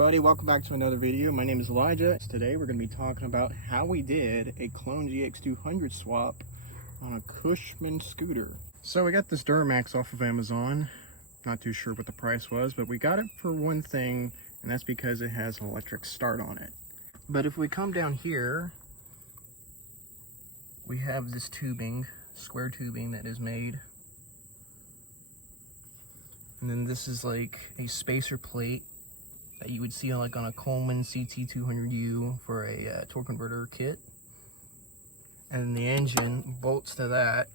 everybody, welcome back to another video. My name is Elijah. Today we're going to be talking about how we did a clone Gx200 swap on a Cushman scooter. So we got this Duramax off of Amazon. Not too sure what the price was, but we got it for one thing, and that's because it has an electric start on it. But if we come down here, we have this tubing, square tubing that is made. And then this is like a spacer plate that you would see like on a Coleman CT200U for a torque converter kit. And the engine bolts to that.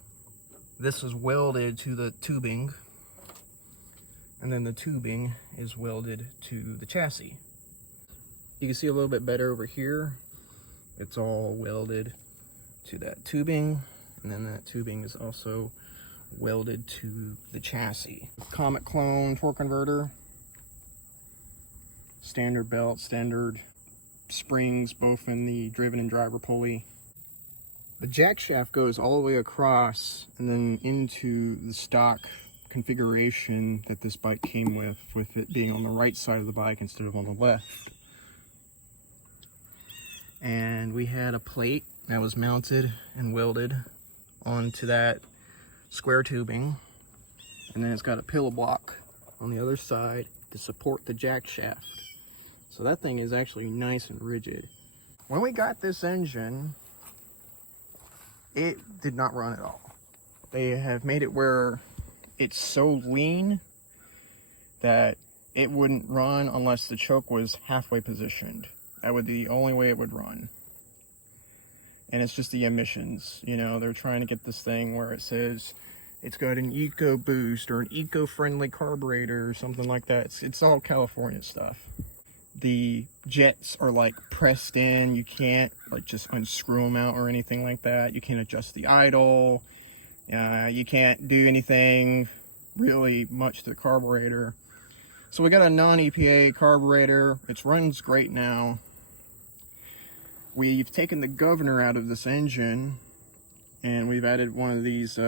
This is welded to the tubing. And then the tubing is welded to the chassis. You can see a little bit better over here. It's all welded to that tubing. And then that tubing is also welded to the chassis. Comet clone torque converter, standard belt, standard springs both in the driven and driver pulley. The jack shaft goes all the way across and then into the stock configuration that this bike came with it being on the right side of the bike instead of on the left. And we had a plate that was mounted and welded onto that square tubing, and then it's got a pillow block on the other side to support the jack shaft. So that thing is actually nice and rigid. When we got this engine, it did not run at all. They have made it where it's so lean that it wouldn't run unless the choke was halfway positioned. That would be the only way it would run. And it's just the emissions, you know, they're trying to get this thing where it says it's got an eco boost or an eco-friendly carburetor or something like that. It's all California stuff. The jets are like pressed in. You can't like just unscrew them out or anything like that. You can't adjust the idle. You can't do anything really much to the carburetor. So we got a non-EPA carburetor. It runs great now. We've taken the governor out of this engine and we've added one of these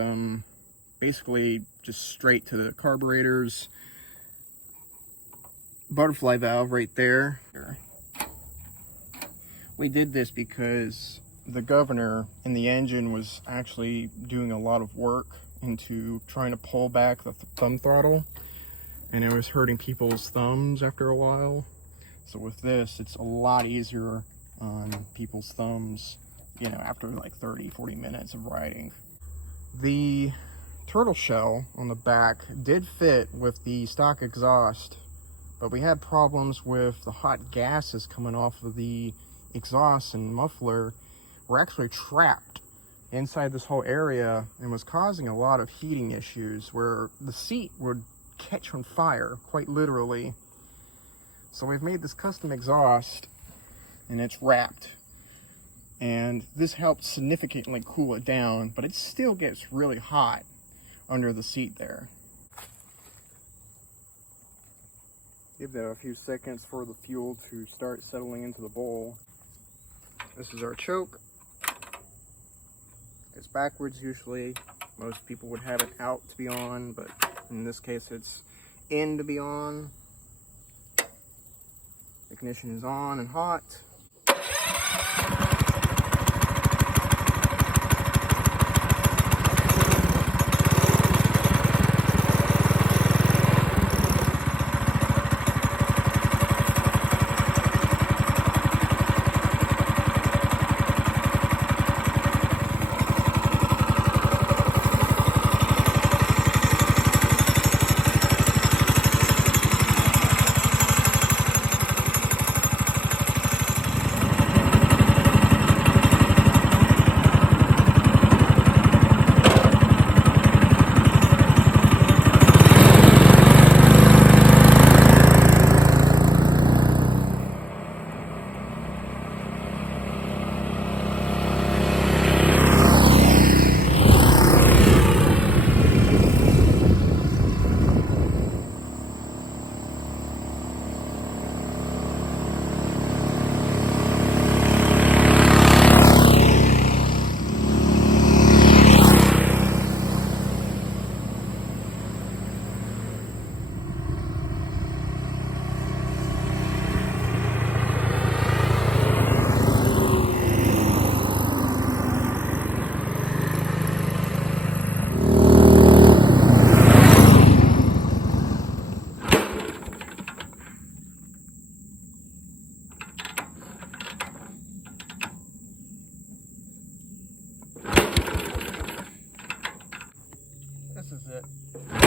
basically just straight to the carburetor's butterfly valve right there. We did this because the governor in the engine was actually doing a lot of work into trying to pull back the thumb throttle, and it was hurting people's thumbs after a while. So with this, it's a lot easier on people's thumbs, you know, after like 30-40 minutes of riding. The turtle shell on the back did fit with the stock exhaust, but we had problems with the hot gases coming off of the exhaust and muffler were actually trapped inside this whole area and was causing a lot of heating issues where the seat would catch on fire, quite literally. So we've made this custom exhaust and it's wrapped, and this helps significantly cool it down, but it still gets really hot under the seat there. Give that a few seconds for the fuel to start settling into the bowl. This is our choke. It's backwards usually. Most people would have it out to be on, but in this case it's in to be on. Ignition is on and hot. is it.